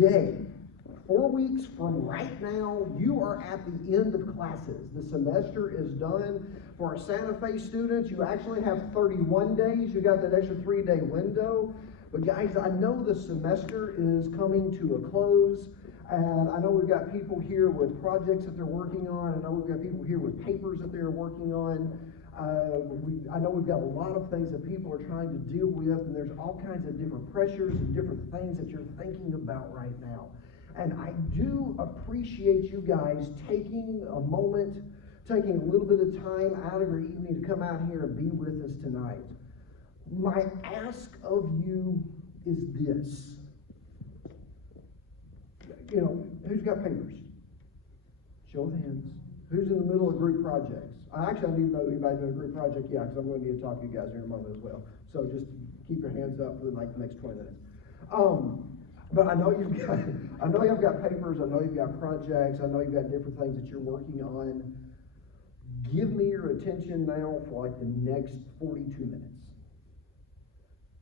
today, 4 weeks from right now, you are at the end of classes. The semester is done. For our Santa Fe students, you actually have 31 days. You got that extra 3-day window. But guys, I know the semester is coming to a close. And I know we've got people here with projects that they're working on. I know we've got people here with papers that they're working on. I know we've got a lot of things that people are trying to deal with, and there's all kinds of different pressures and different things that you're thinking about right now. And I do appreciate you guys taking a moment, taking a little bit of time out of your evening to come out here and be with us tonight. My ask of you is this. You know, who's got papers? Show of hands. Who's in the middle of group projects? I need to know anybody doing a group project, because I'm going to need to talk to you guys here in a moment as well. So just keep your hands up for like the next 20 minutes. But I know you've got papers. I know you've got projects. I know you've got different things that you're working on. Give me your attention now for like the next 42 minutes.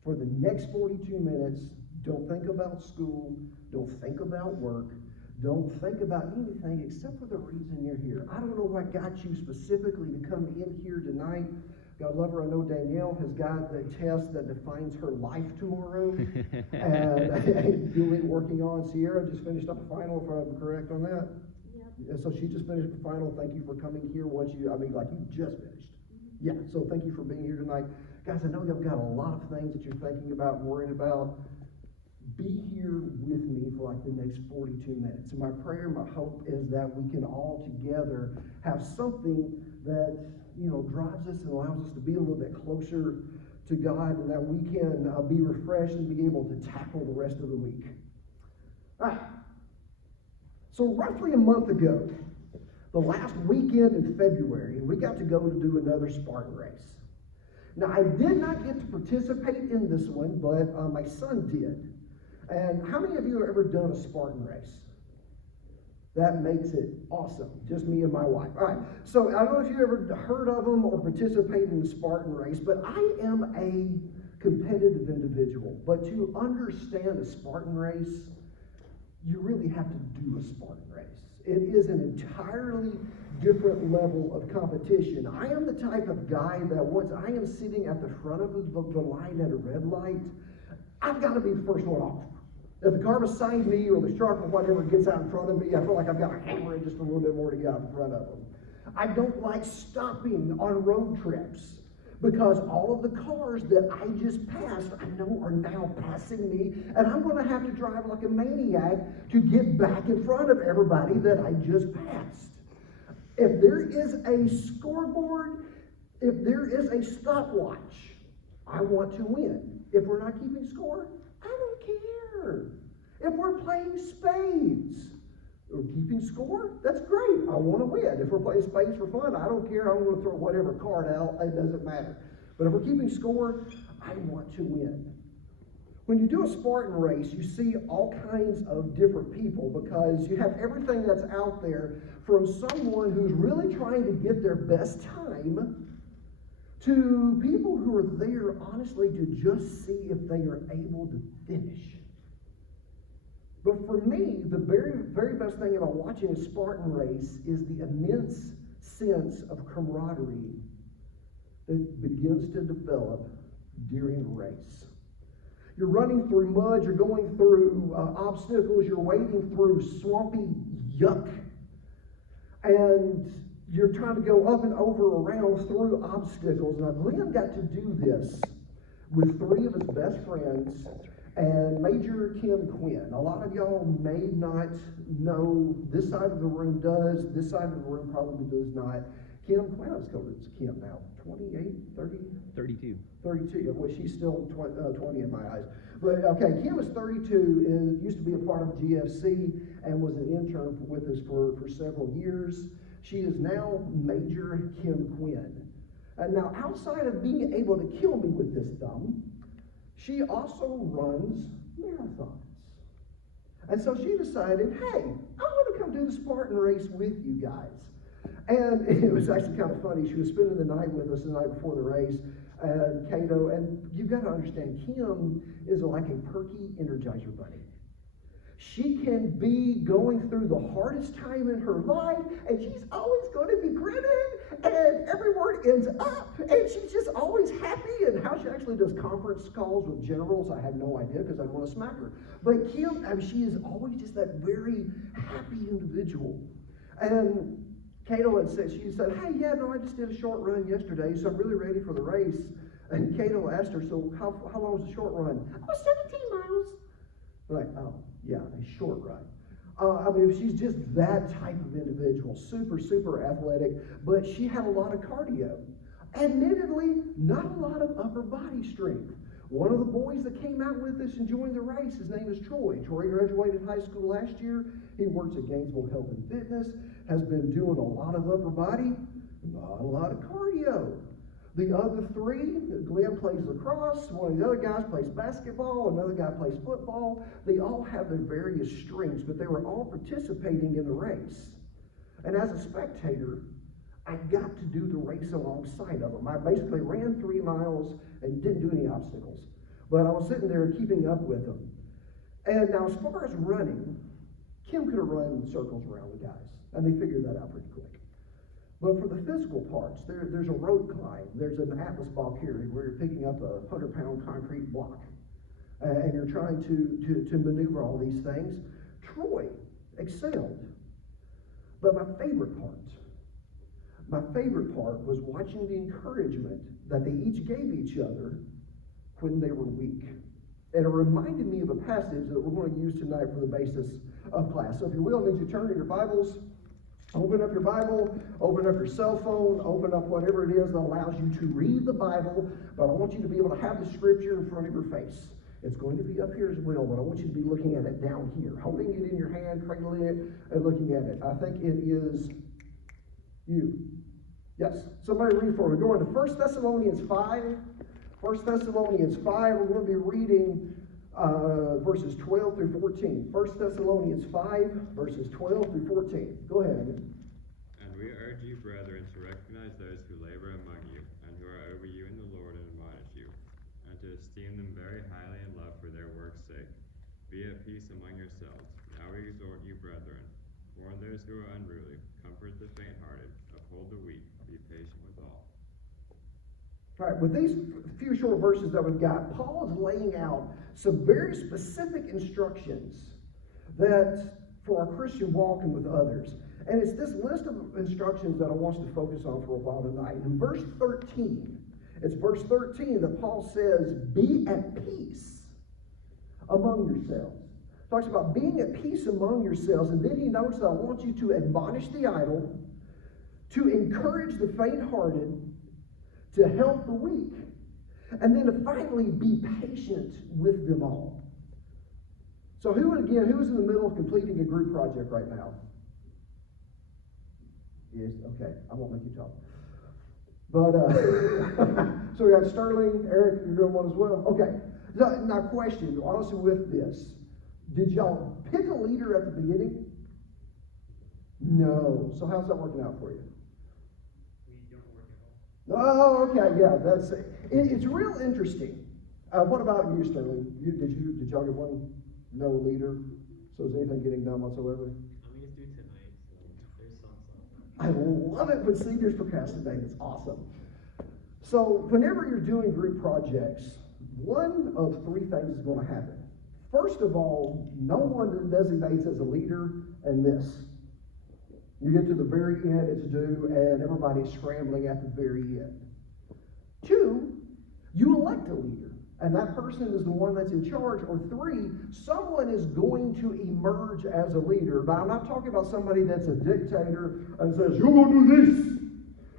For the next 42 minutes, don't think about school. Don't think about work. Don't think about anything except for the reason you're here. I don't know what got you specifically to come in here tonight. God love her, I know Danielle has got the test that defines her life tomorrow. And Julie working on. Sierra just finished up a final, if I'm correct on that. Yep. So she just finished the final. Thank you for coming here you just finished. Yeah, so thank you for being here tonight. Guys, I know you've got a lot of things that you're thinking about, worrying about. Be here with me for like the next 42 minutes. And my prayer, my hope is that we can all together have something that, drives us and allows us to be a little bit closer to God, and that we can be refreshed and be able to tackle the rest of the week. All right. So roughly a month ago, the last weekend in February, we got to go to do another Spartan race. Now, I did not get to participate in this one, but my son did. And how many of you have ever done a Spartan race? That makes it awesome. Just me and my wife. All right. So I don't know if you ever heard of them or participated in the Spartan race, but I am a competitive individual. But to understand a Spartan race, you really have to do a Spartan race. It is an entirely different level of competition. I am the type of guy that once I am sitting at the front of the line at a red light, I've got to be the first one off. If the car beside me or the shark or whatever gets out in front of me, I feel like I've got to hammer it just a little bit more to get out in front of them. I don't like stopping on road trips because all of the cars that I just passed, I know are now passing me, and I'm going to have to drive like a maniac to get back in front of everybody that I just passed. If there is a scoreboard, if there is a stopwatch, I want to win. If we're not keeping score, I don't care. If we're playing spades or keeping score, that's great. I want to win. If we're playing spades for fun, I don't care. I want to throw whatever card out. It doesn't matter. But if we're keeping score, I want to win. When you do a Spartan race, you see all kinds of different people because you have everything that's out there, from someone who's really trying to get their best time to people who are there, honestly, to just see if they are able to finish. But for me, the very, very best thing about watching a Spartan race is the immense sense of camaraderie that begins to develop during the race. You're running through mud, you're going through obstacles, you're wading through swampy yuck, and you're trying to go up and over, around, through obstacles. Now, Glenn got to do this with 3 of his best friends and Major Kim Quinn. A lot of y'all may not know, this side of the room does, this side of the room probably does not. Kim Quinn, let's go to Kim now, 28, 30? 32. 32, well, she's still 20 in my eyes. But okay, Kim is 32, used to be a part of GFC and was an intern with us for several years. She is now Major Kim Quinn. And now, outside of being able to kill me with this thumb, she also runs marathons. And so she decided, hey, I want to come do the Spartan race with you guys. And it was actually kind of funny. She was spending the night with us the night before the race, and Cato, and you've got to understand, Kim is like a perky Energizer bunny. She can be going through the hardest time in her life, and she's always going to be grinning, and every word ends up, and she's just always happy. And how she actually does conference calls with generals, I have no idea, because I want to smack her. But Kim, she is always just that very happy individual. And Cato had said, she said, hey, yeah, no, I just did a short run yesterday, so I'm really ready for the race. And Cato asked her, so how long was the short run? Oh, 17 miles. Like, oh, yeah, a short run. She's just that type of individual, super, super athletic, but she had a lot of cardio. Admittedly, not a lot of upper body strength. One of the boys that came out with us and joined the race, his name is Troy. Troy graduated high school last year. He works at Gainesville Health and Fitness, has been doing a lot of upper body, not a lot of cardio. The other three, Glenn plays lacrosse, one of the other guys plays basketball, another guy plays football. They all have their various strengths, but they were all participating in the race. And as a spectator, I got to do the race alongside of them. I basically ran 3 miles and didn't do any obstacles. But I was sitting there keeping up with them. And now as far as running, Kim could have run circles around the guys, and they figured that out pretty quick. But for the physical parts, there's a rope climb, there's an Atlas ball carry where you're picking up a 100-pound concrete block, and you're trying to maneuver all these things. Troy excelled. But my favorite part was watching the encouragement that they each gave each other when they were weak. And it reminded me of a passage that we're going to use tonight for the basis of class. So if you will, I need you to turn to your Bibles. Open up your Bible, open up your cell phone, open up whatever it is that allows you to read the Bible, but I want you to be able to have the scripture in front of your face. It's going to be up here as well, but I want you to be looking at it down here, holding it in your hand, cradling it, and looking at it. I think it is you. Yes, somebody read for me. We're going to 1 Thessalonians 5. 1 Thessalonians 5, we're going to be reading verses 12 through 14. 1 Thessalonians 5, verses 12 through 14. Go ahead, Evan. And we urge you, brethren, to recognize those who labor among you, and who are over you in the Lord and admonish you, and to esteem them very highly in love for their work's sake. Be at peace among yourselves. Now we exhort you, brethren, warn those who are unruly, comfort the faint-hearted, uphold the weak, be patient with all. All right, with these few short verses that we've got, Paul is laying out some very specific instructions that for our Christian walking with others. And it's this list of instructions that I want us to focus on for a while tonight. In verse 13, it's verse 13 that Paul says, be at peace among yourselves. Talks about being at peace among yourselves, and then he notes that I want you to admonish the idle, to encourage the faint-hearted, to help the weak, and then to finally be patient with them all. So who's in the middle of completing a group project right now? Yes, okay, I won't make you talk. But, so we got Sterling, Eric, you're doing one as well? Okay, now question, honestly with this, did y'all pick a leader at the beginning? No, so how's that working out for you? Oh, okay, yeah, that's it. It's real interesting. What about you, Sterling? Did y'all get one? No leader? So is anything getting done whatsoever? I mean, it's due tonight, so there's some. I love it when seniors procrastinate. It's awesome. So whenever you're doing group projects, one of 3 things is going to happen. First of all, no one designates as a leader and this. You get to the very end, it's due, and everybody's scrambling at the very end. 2, you elect a leader, and that person is the one that's in charge. Or 3, someone is going to emerge as a leader. But I'm not talking about somebody that's a dictator and says, you go do this,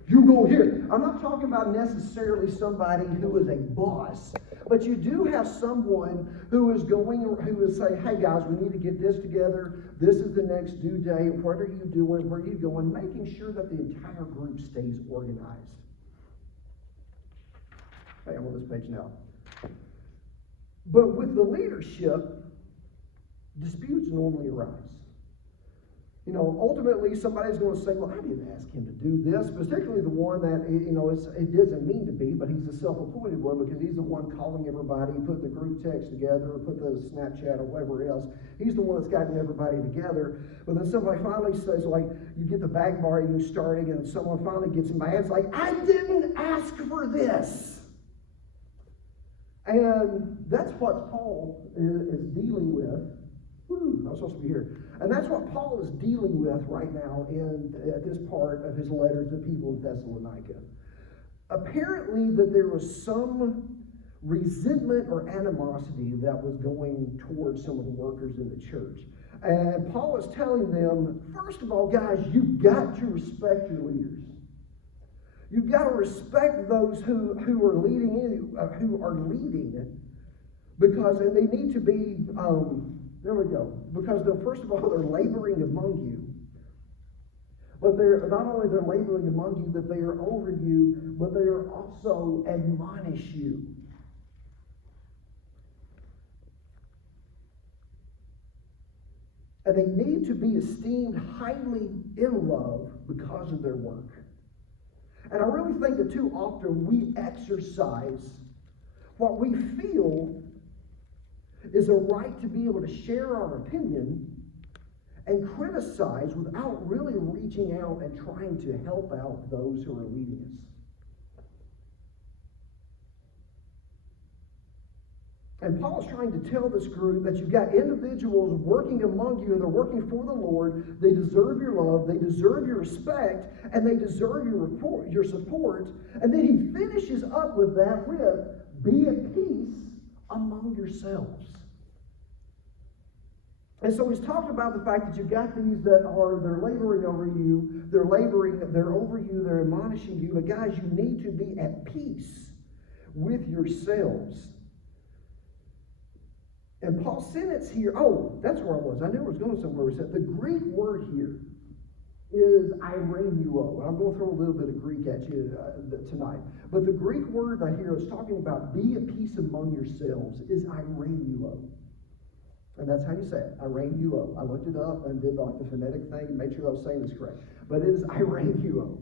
you go here. I'm not talking about necessarily somebody who is a boss. But you do have someone who is saying, hey guys, we need to get this together. This is the next due date. What are you doing? Where are you going? Making sure that the entire group stays organized. Hey, I'm on this page now. But with the leadership, disputes normally arise. Ultimately somebody's going to say, well, I didn't ask him to do this, particularly the one that, it doesn't mean to be, but he's the self-appointed one because he's the one calling everybody, put the group text together, or put the Snapchat or whatever else. He's the one that's gotten everybody together. But then somebody finally says, like, you get the back bar and you starting, and someone finally gets mad. It's like, I didn't ask for this. And that's what Paul is dealing with. I'm supposed to be here. And that's what Paul is dealing with right now at this part of his letter to the people of Thessalonica. Apparently that there was some resentment or animosity that was going towards some of the workers in the church. And Paul is telling them, first of all, guys, you've got to respect your leaders. You've got to respect those who are leading, because and they need to be... there we go. Because first of all, they're laboring among you. But they're not only they're laboring among you, that they are over you, but they are also admonish you. And they need to be esteemed highly in love because of their work. And I really think that too often we exercise what we feel is a right to be able to share our opinion and criticize without really reaching out and trying to help out those who are leading us. And Paul is trying to tell this group that you've got individuals working among you, and they're working for the Lord. They deserve your love, they deserve your respect, and they deserve your support. And then he finishes up with that with, be at peace among yourselves. And so he's talking about the fact that you've got these that they're laboring over you, they're over you, they're admonishing you, but guys, you need to be at peace with yourselves. And Paul's sentence here, that's where I was. I knew I was going somewhere. He said the Greek word here is irenuo. I'm going to throw a little bit of Greek at you tonight. But the Greek word I hear is talking about be at peace among yourselves is irenuo. And that's how you say it, irenuo. I looked it up and did like the phonetic thing and made sure I was saying this correct. But it is irenuo.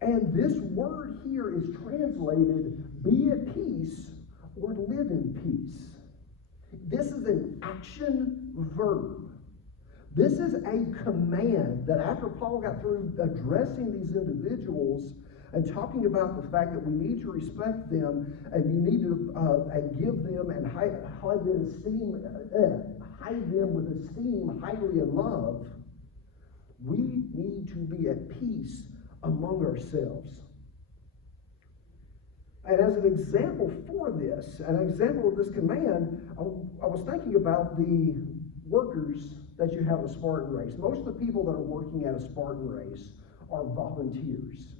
And this word here is translated be at peace or live in peace. This is an action verb. This is a command that after Paul got through addressing these individuals and talking about the fact that we need to respect them and you need to give them and hide them with esteem, highly in love, we need to be at peace among ourselves. And as an example for this, an example of this command, I was thinking about the workers that you have a Spartan race. Most of the people that are working at a Spartan race are volunteers.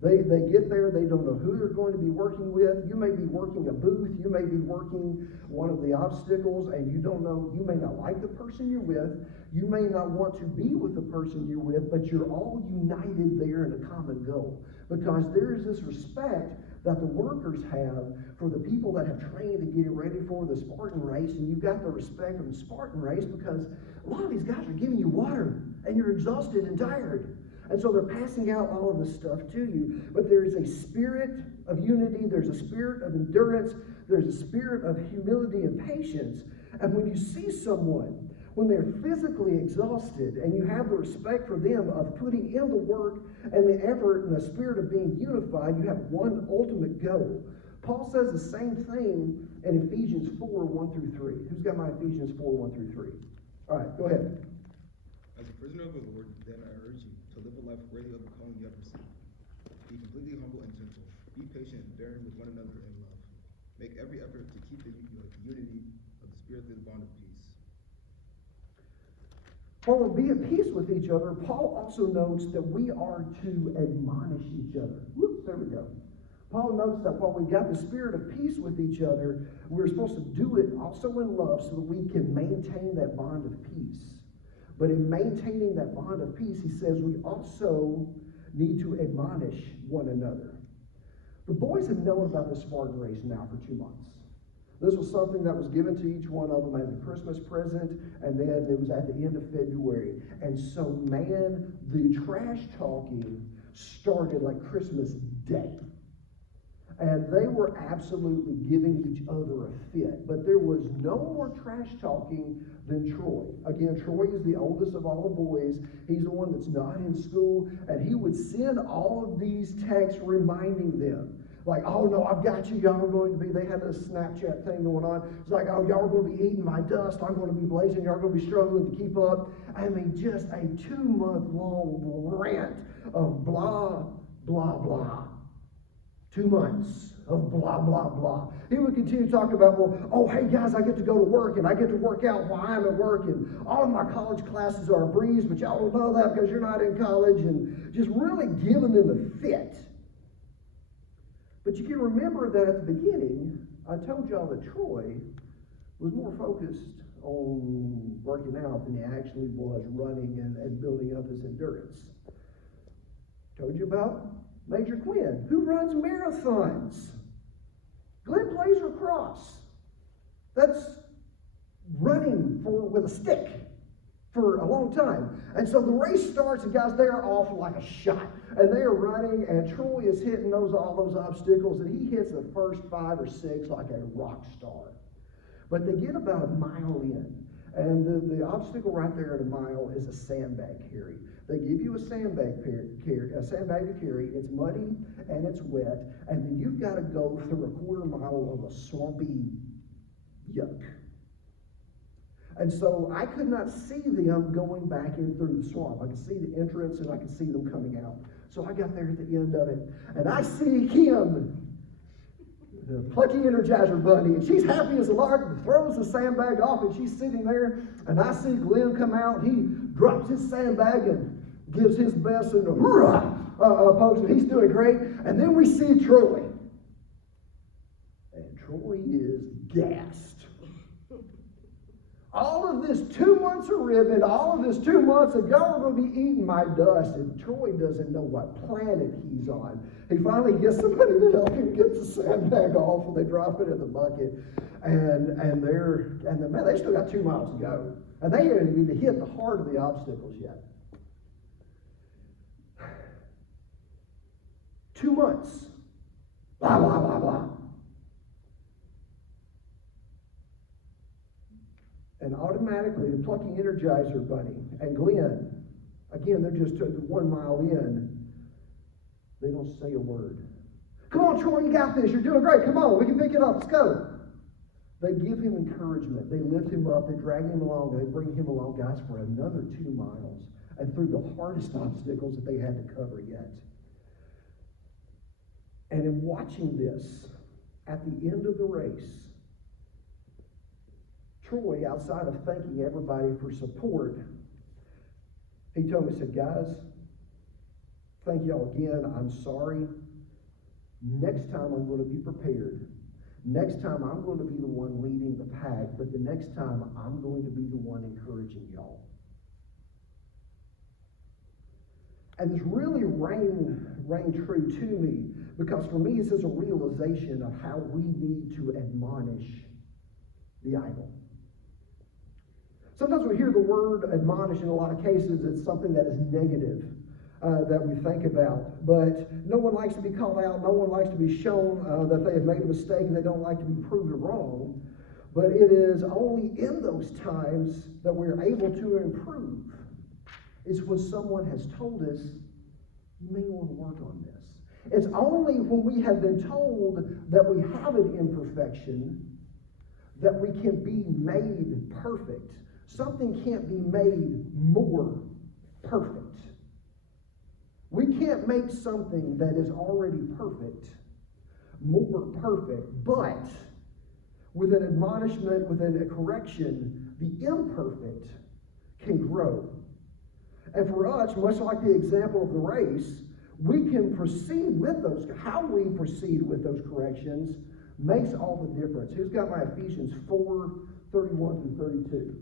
They get there, they don't know who they're going to be working with. You may be working a booth, you may be working one of the obstacles, and you don't know, you may not like the person you're with, you may not want to be with the person you're with, but you're all united there in a common goal. Because there is this respect that the workers have for the people that have trained to get ready for the Spartan race, and you've got the respect of the Spartan race because a lot of these guys are giving you water, and you're exhausted and tired. And so they're passing out all of this stuff to you. But there is a spirit of unity, there's a spirit of endurance, there's a spirit of humility and patience. And when you see someone, when they're physically exhausted, and you have the respect for them of putting in the work and the effort and the spirit of being unified, you have one ultimate goal. Paul says the same thing in Ephesians 4, 1 through 3. Who's got my Ephesians 4, 1 through 3? All right, go ahead. As a prisoner of the Lord, then I urge you to live a life worthy of the calling you have received. Be completely humble and gentle. Be patient and bearing with one another in love. Make every effort to keep the unity of the Spirit through the bond of peace. While we'll be at peace with each other, Paul also notes that we are to admonish each other. Whoops, there we go. Paul notes that while we've got the spirit of peace with each other, we're supposed to do it also in love so that we can maintain that bond of peace. But in maintaining that bond of peace, he says we also need to admonish one another. The boys have known about the Spartan race now for 2 months. This was something that was given to each one of them as a Christmas present, and then it was at the end of February. And so, man, the trash talking started like Christmas Day. And they were absolutely giving each other a fit. But there was no more trash talking than Troy. Again, Troy is the oldest of all the boys. He's the one that's not in school. And he would send all of these texts reminding them. Like, oh no, I've got you. Y'all are going to be, they had this Snapchat thing going on. It's like, oh, y'all are going to be eating my dust. I'm going to be blazing. Y'all are going to be struggling to keep up. I mean, just a 2-month-long rant of blah, blah, blah. 2 months of blah, blah, blah. He would continue to talk about, well, oh, hey, guys, I get to go to work, and I get to work out while I'm at work, and all of my college classes are a breeze, but y'all don't know that because you're not in college, and just really giving them a fit. But you can remember that at the beginning, I told y'all that Troy was more focused on working out than he actually was running and building up his endurance. Told you about Major Quinn, who runs marathons. Glenn plays lacrosse. That's running with a stick for a long time. And so the race starts, and guys, they're off like a shot. And they are running, and Troy is hitting all those obstacles, and he hits the first 5 or 6 like a rock star. But they get about a mile in, and the obstacle right there at a mile is a sandbag carry. They give you a sandbag to carry. It's muddy and it's wet, and then you've got to go through a 1/4 mile of a swampy yuck. And so I could not see them going back in through the swamp. I could see the entrance and I could see them coming out. So I got there at the end of it, and I see Kim, the plucky Energizer Bunny, and she's happy as a lark and throws the sandbag off, and she's sitting there, and I see Glenn come out, and he drops his sandbag and gives his best in the pose, and he's doing great. And then we see Troy, and Troy is gassed. All of this 2 months of ribbon, all of this 2 months of y'all are going to be eating my dust, and Troy doesn't know what planet he's on. He finally gets somebody to help him get the sandbag off, and they drop it in the bucket, and man, they still got 2 miles to go, and they haven't even hit the heart of the obstacles yet. 2 months, blah blah blah blah. And automatically, the plucky Energizer Bunny and Glenn, again, they're just 1 mile in. They don't say a word. Come on, Troy, you got this. You're doing great. Come on, we can pick it up. Let's go. They give him encouragement. They lift him up. They drag him along. They bring him along, guys, for another 2 miles and through the hardest obstacles that they had to cover yet. And in watching this, at the end of the race, Troy, outside of thanking everybody for support, he told me, he said, guys, thank y'all again. I'm sorry. Next time I'm going to be prepared. Next time I'm going to be the one leading the pack, but the next time I'm going to be the one encouraging y'all. And this really rang true to me, because for me this is a realization of how we need to admonish the idle. Sometimes we hear the word admonish in a lot of cases. It's something that is negative that we think about. But no one likes to be called out. No one likes to be shown that they have made a mistake, and they don't like to be proven wrong. But it is only in those times that we're able to improve. It's when someone has told us, you may want to work on this. It's only when we have been told that we have an imperfection that we can be made perfect. Something can't be made more perfect. We can't make something that is already perfect more perfect, but with an admonishment, with a correction, the imperfect can grow. And for us, much like the example of the race, we can proceed with those. How we proceed with those corrections makes all the difference. Who's got my Ephesians 4:31 through 32?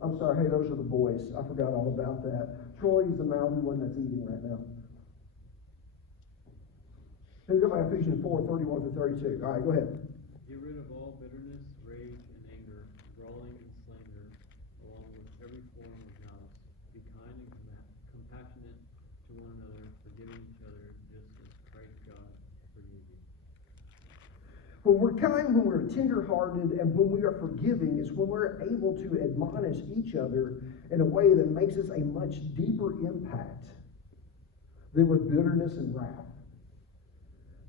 I'm sorry, hey, those are the boys. I forgot all about that. Troy is the mouthy one that's eating right now. Who's got my Ephesians 4:31 through 32? All right, go ahead. Get rid of all bitterness, rage, and anger, brawling and slander, along with every form of malice. Be kind and compassionate to one another, forgiving each other, just as Christ God forgave you. When we're kind, when we're tenderhearted, and when we are forgiving is when we're able to admonish each other in a way that makes us a much deeper impact than with bitterness and wrath.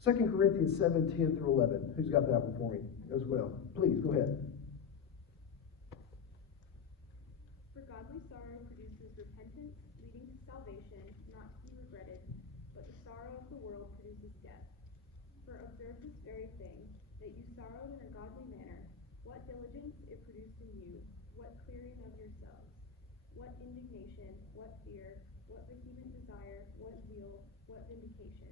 2 Corinthians 7:10 through 11. Who's got that one for me as well? Please, go ahead. For godly sorrow produces repentance, leading to salvation, not to be regretted, but the sorrow of the world produces death. For observe this very thing, that you sorrowed in a godly manner, what diligence it produced in you, what clearing of yourselves, what indignation, what fear, what vehement desire, what zeal, what vindication.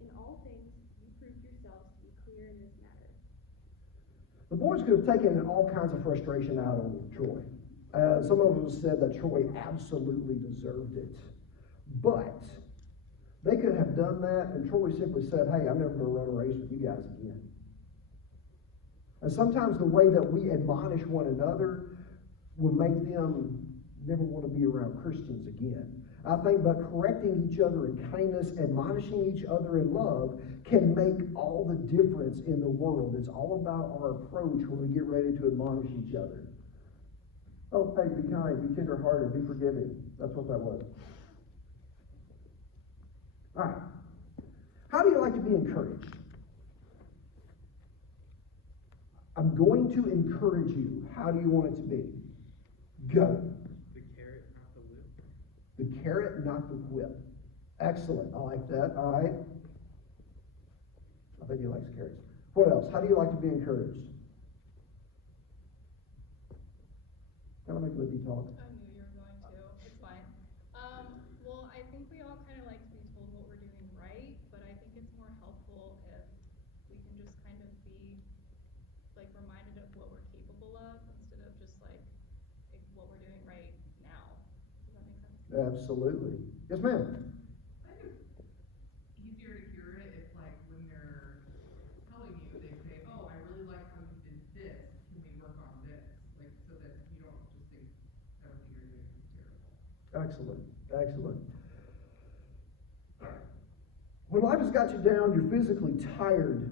In all things you proved yourselves to be clear in this matter. The boys could have taken all kinds of frustration out on Troy. Some of them said that Troy absolutely deserved it. But they could have done that, and Troy simply said, hey, I'm never going to run a race with you guys again. And sometimes the way that we admonish one another will make them never want to be around Christians again. I think by correcting each other in kindness, admonishing each other in love, can make all the difference in the world. It's all about our approach when we get ready to admonish each other. Oh, hey, be kind, be tenderhearted, be forgiving. That's what that was. All right. How do you like to be encouraged? I'm going to encourage you. How do you want it to be? Go. The carrot, not the whip. The carrot, not the whip. Excellent. I like that. All right. I think he likes carrots. What else? How do you like to be encouraged? Kind of make Libby talk. I knew you were going to. It's fine. Well, I think we all kind of like to be told what we're doing right, but I think it's more helpful if we can just kind of be like reminded of what we're capable of instead of just like what we're doing right now. Does that make sense? Absolutely. Yes, ma'am. I think it's easier to hear it if, like, when they're telling you, they say, oh, I really like how you did this. Can we work on this? Like, so that you don't just think everything you're doing is terrible. Excellent. Excellent. When life has got you down, you're physically tired.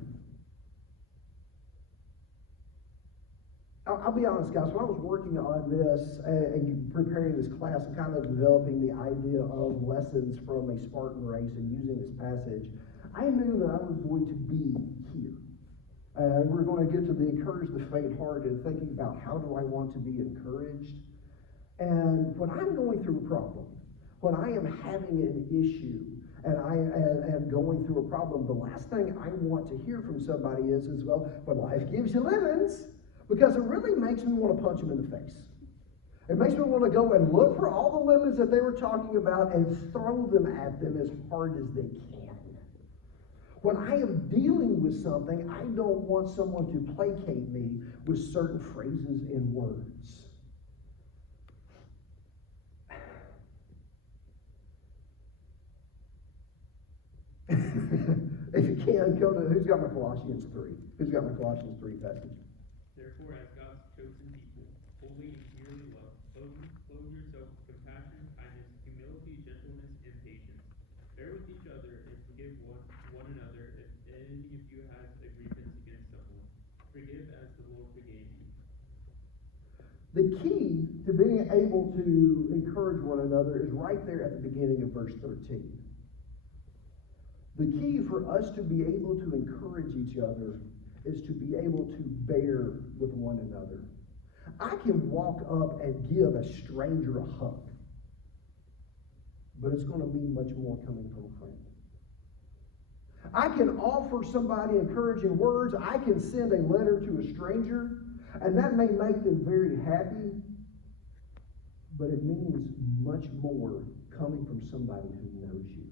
I'll be honest, guys, when I was working on this and preparing this class and kind of developing the idea of lessons from a Spartan race and using this passage, I knew that I was going to be here. And we're going to get to the encourage the faint-hearted, thinking about how do I want to be encouraged. And when I'm going through a problem, when I am having an issue, and I am going through a problem, the last thing I want to hear from somebody is well, when life gives you lemons, because it really makes me want to punch them in the face. It makes me want to go and look for all the lemons that they were talking about and throw them at them as hard as they can. When I am dealing with something, I don't want someone to placate me with certain phrases and words. If you can, go to, who's got my Colossians 3? Who's got my Colossians 3 passage? Therefore, as God's chosen people, holy and dearly loved, clothe yourself with compassion, kindness, humility, gentleness, and patience. Bear with each other and forgive one another if any of you has a grievance against someone. Forgive as the Lord forgave you. The key to being able to encourage one another is right there at the beginning of verse 13. The key for us to be able to encourage each other is to be able to bear with one another. I can walk up and give a stranger a hug, but it's going to mean much more coming from a friend. I can offer somebody encouraging words. I can send a letter to a stranger, and that may make them very happy, but it means much more coming from somebody who knows you.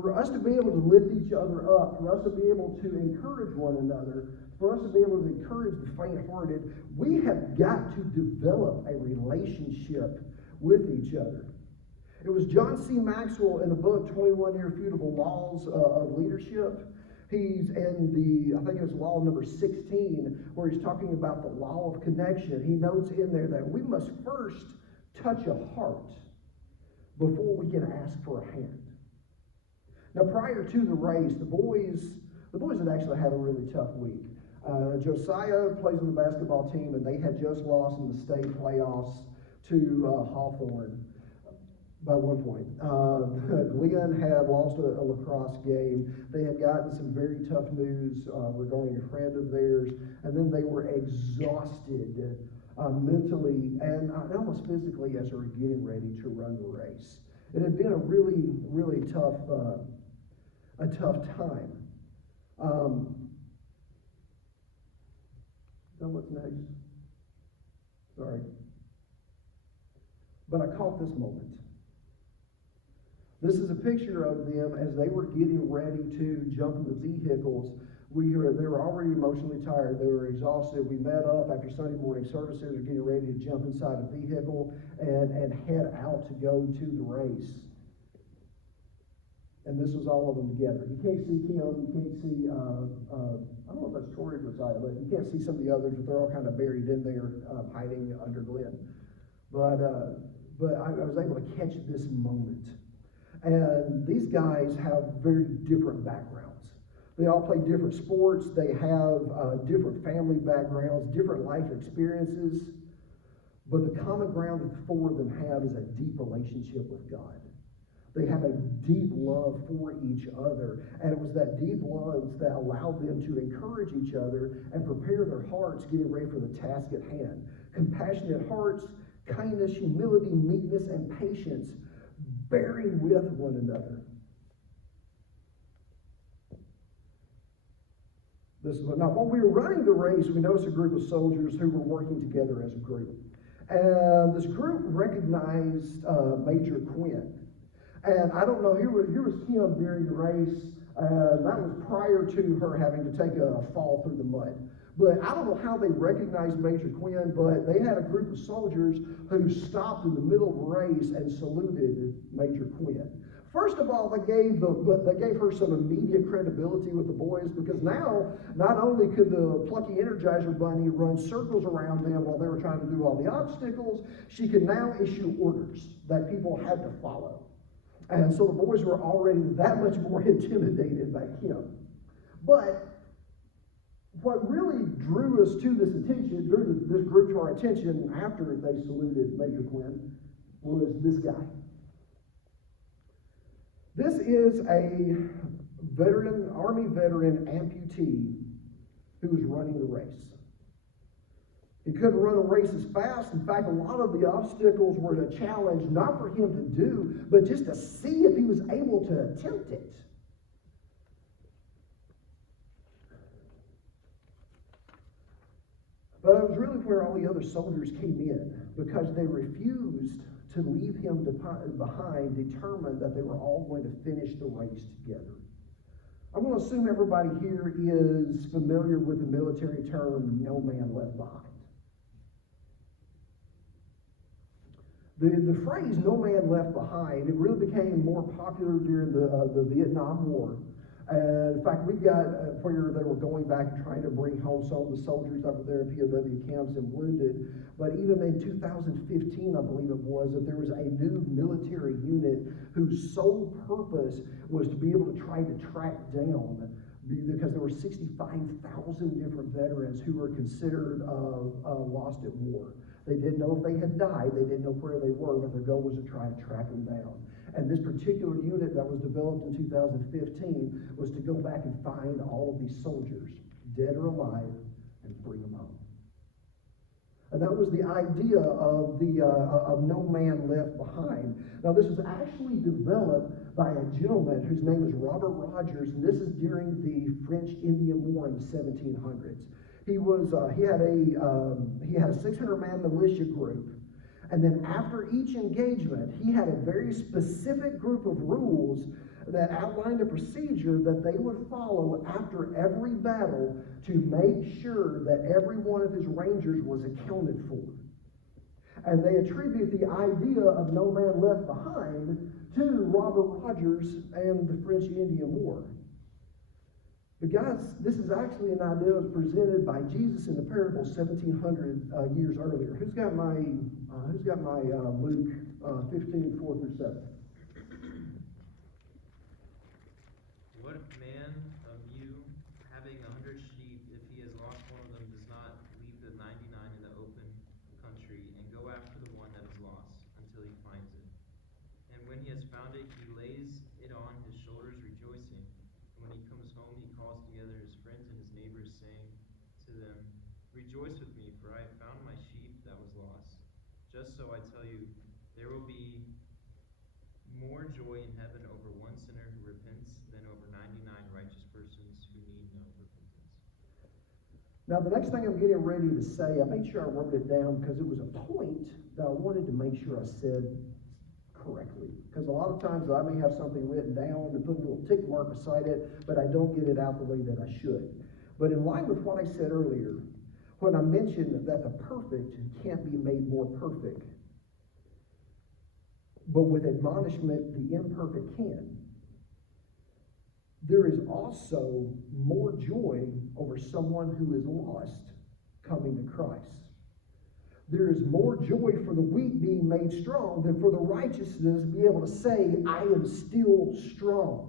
For us to be able to lift each other up, for us to be able to encourage one another, for us to be able to encourage the faint-hearted, we have got to develop a relationship with each other. It was John C. Maxwell in the book, 21 Irrefutable Laws of Leadership, He's in I think it was law number 16, where he's talking about the law of connection. He notes in there that we must first touch a heart before we can ask for a hand. Now, prior to the race, the boys had actually had a really tough week. Josiah plays on the basketball team, and they had just lost in the state playoffs to Hawthorne by 1 point. Glenn had lost a lacrosse game. They had gotten some very tough news regarding a friend of theirs, and then they were exhausted mentally and almost physically as they were getting ready to run the race. It had been a really, really tough time. What's next? Sorry. But I caught this moment. This is a picture of them as they were getting ready to jump in the vehicles. They were already emotionally tired. They were exhausted. We met up after Sunday morning services. They were getting ready to jump inside a vehicle and head out to go to the race. And this was all of them together. You can't see Kim. You can't see, I don't know if that's Tori or Josiah, but you can't see some of the others, but they're all kind of buried in there, hiding under Glenn. But I was able to catch this moment. And these guys have very different backgrounds. They all play different sports. They have different family backgrounds, different life experiences. But the common ground that the four of them have is a deep relationship with God. They have a deep love for each other. And it was that deep love that allowed them to encourage each other and prepare their hearts getting ready for the task at hand. Compassionate hearts, kindness, humility, meekness, and patience, bearing with one another. Now, while we were running the race, we noticed a group of soldiers who were working together as a group. And this group recognized Major Quinn. And I don't know, here was Kim during the race. That was prior to her having to take a fall through the mud. But I don't know how they recognized Major Quinn, but they had a group of soldiers who stopped in the middle of the race and saluted Major Quinn. First of all, they gave her some immediate credibility with the boys, because now not only could the plucky Energizer Bunny run circles around them while they were trying to do all the obstacles, she could now issue orders that people had to follow. And so the boys were already that much more intimidated by Kim. But what really drew us to this group to our attention after they saluted Major Quinn was this guy. This is a Army veteran amputee who was running the race. He couldn't run the race as fast. In fact, a lot of the obstacles were a challenge, not for him to do, but just to see if he was able to attempt it. But it was really where all the other soldiers came in, because they refused to leave him behind, determined that they were all going to finish the race together. I'm going to assume everybody here is familiar with the military term, no man left behind. The phrase "no man left behind," it really became more popular during the Vietnam War. And in fact, we've got where they were going back and trying to bring home some of the soldiers that were there in POW camps and wounded. But even in 2015, I believe it was, that there was a new military unit whose sole purpose was to be able to try to track down, because there were 65,000 different veterans who were considered lost at war. They didn't know if they had died. They didn't know where they were, but their goal was to try to track them down. And this particular unit that was developed in 2015 was to go back and find all of these soldiers, dead or alive, and bring them home. And that was the idea of no man left behind. Now, this was actually developed by a gentleman whose name is Robert Rogers, and this is during the French-Indian War in the 1700s. He had a 600-man militia group, and then after each engagement, he had a very specific group of rules that outlined a procedure that they would follow after every battle to make sure that every one of his rangers was accounted for. And they attribute the idea of no man left behind to Robert Rogers and the French-Indian War. But guys, this is actually an idea that was presented by Jesus in the parable 1,700 years earlier. Who's got my Luke 15, 4 through 7? What man of you, having 100 sheep, if he has lost one of them, does not leave the 99 in the open country and go after the one that is lost until he finds it? And when he has found it, he lays it on his shoulders, rejoicing. And when he comes home, he calls together his friends and his neighbors, saying to them, Rejoice with me, for I have found my sheep that was lost. Just so I tell you, there will be more joy in heaven over one sinner who repents than over 99 righteous persons who need no repentance. Now, the next thing I'm getting ready to say, I made sure I wrote it down because it was a point that I wanted to make sure I said correctly. Because a lot of times I may have something written down and put a little tick mark beside it, but I don't get it out the way that I should. But in line with what I said earlier, when I mentioned that the perfect can't be made more perfect, but with admonishment, the imperfect can. There is also more joy over someone who is lost coming to Christ. There is more joy for the weak being made strong than for the righteousness to be able to say, I am still strong.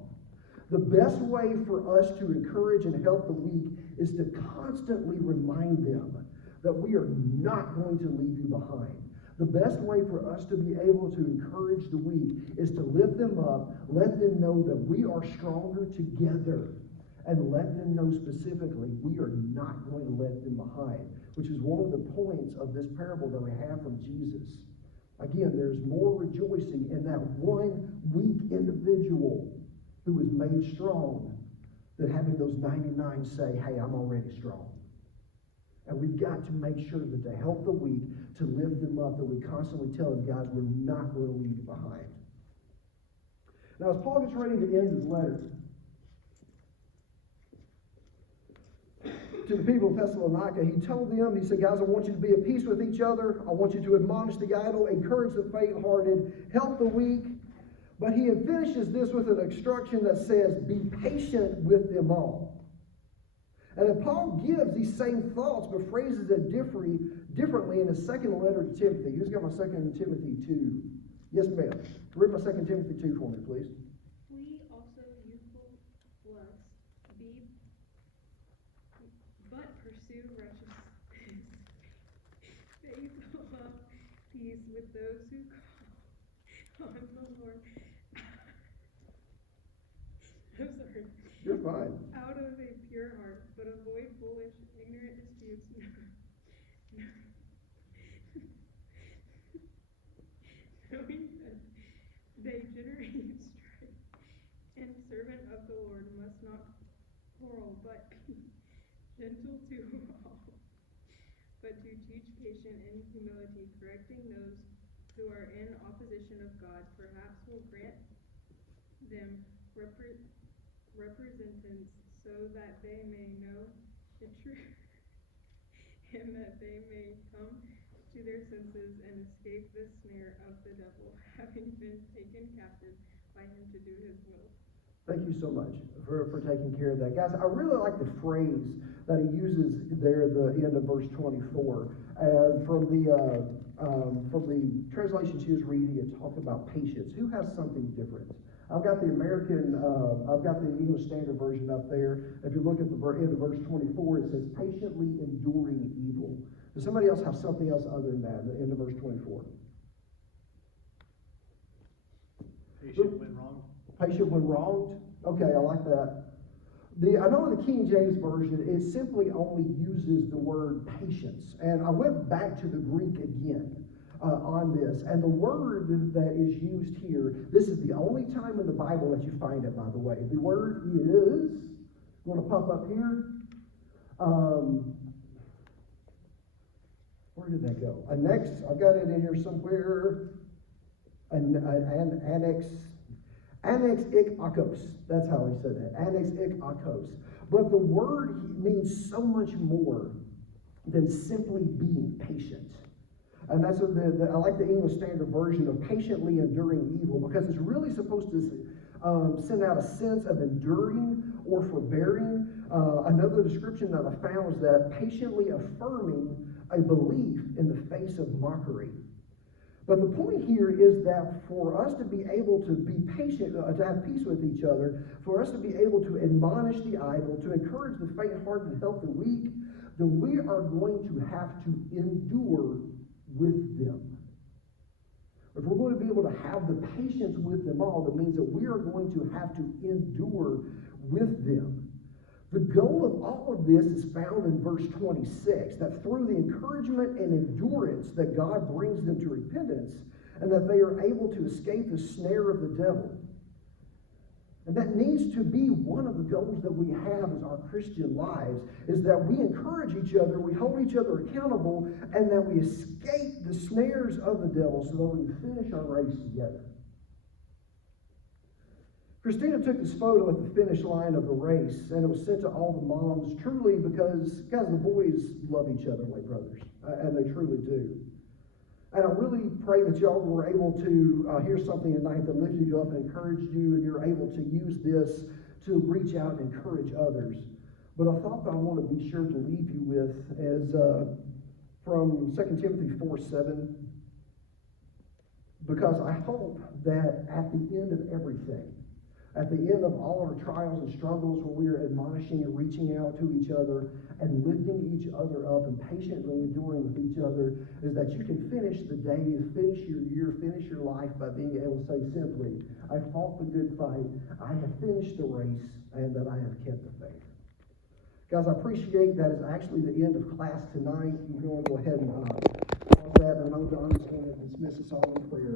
The best way for us to encourage and help the weak is to constantly remind them that we are not going to leave you behind. The best way for us to be able to encourage the weak is to lift them up, let them know that we are stronger together, and let them know specifically we are not going to let them behind, which is one of the points of this parable that we have from Jesus. Again, there's more rejoicing in that one weak individual who is made strong than having those 99 say, hey, I'm already strong. And we've got to make sure that to help the weak, to lift them up, that we constantly tell them, guys, we're not going to leave you behind. Now, as Paul gets ready to end his letter to the people of Thessalonica, he told them, he said, guys, I want you to be at peace with each other. I want you to admonish the idle, encourage the faint-hearted, help the weak. But he finishes this with an instruction that says, be patient with them all. And then Paul gives these same thoughts, but phrases it differently in his second letter to Timothy. Who's got my 2 Timothy 2? Yes, ma'am. Read my 2 Timothy 2 for me, please. We also youthful lust, but pursue righteousness, faith, love, peace with those who call on the Lord. I'm sorry. You're fine. Out of a pure heart, but avoid foolish, ignorant disputes, knowing that they generate strife. And servant of the Lord must not quarrel, but be gentle to all, but to teach patience and humility, correcting those who are in opposition of God. Perhaps will grant them representance, so that they may know the truth, and that they may come to their senses and escape the snare of the devil, having been taken captive by him to do his will. Thank you so much for taking care of that. Guys, I really like the phrase that he uses there at the end of verse 24. From the translation she was reading, it talked about patience. Who has something different? I've got the English Standard Version up there. If you look at the end of verse 24, it says, patiently enduring evil. Does somebody else have something else other than that, the end of verse 24? Patient when wronged. Patient when wronged? Okay, I like that. I know in the King James Version, it simply only uses the word patience. And I went back to the Greek again on this. And the word that is used here, this is the only time in the Bible that you find it, by the way. The word is, going to pop up here. Where did that go? Annex, I've got it in here somewhere. Annex ik akos. That's how he said that. Annex ik akos. But the word means so much more than simply being patient. And that's I like the English Standard Version of patiently enduring evil, because it's really supposed to send out a sense of enduring or forbearing. Another description that I found was that patiently affirming a belief in the face of mockery. But the point here is that for us to be able to be patient, to have peace with each other, for us to be able to admonish the idle, to encourage the faint-hearted and help the weak, then we are going to have to endure with them. If we're going to be able to have the patience with them all, that means that we are going to have to endure with them. The goal of all of this is found in verse 26, that through the encouragement and endurance that God brings them to repentance, and that they are able to escape the snare of the devil. And that needs to be one of the goals that we have as our Christian lives, is that we encourage each other, we hold each other accountable, and that we escape the snares of the devil so that we can finish our race together. Christina took this photo at the finish line of the race, and it was sent to all the moms, truly because, guys, the boys love each other like brothers, and they truly do. And I really pray that y'all were able to hear something tonight that lifted you up and encouraged you, and you're able to use this to reach out and encourage others. But a thought that I want to be sure to leave you with is from 2 Timothy 4:7, because I hope that at the end of everything, at the end of all our trials and struggles where we are admonishing and reaching out to each other and lifting each other up and patiently enduring with each other, is that you can finish the day, finish your year, finish your life by being able to say simply, I fought the good fight, I have finished the race, and that I have kept the faith. Guys, I appreciate that is actually the end of class tonight. You're going to go ahead and pause that, and I'm just going to dismiss us all in prayer.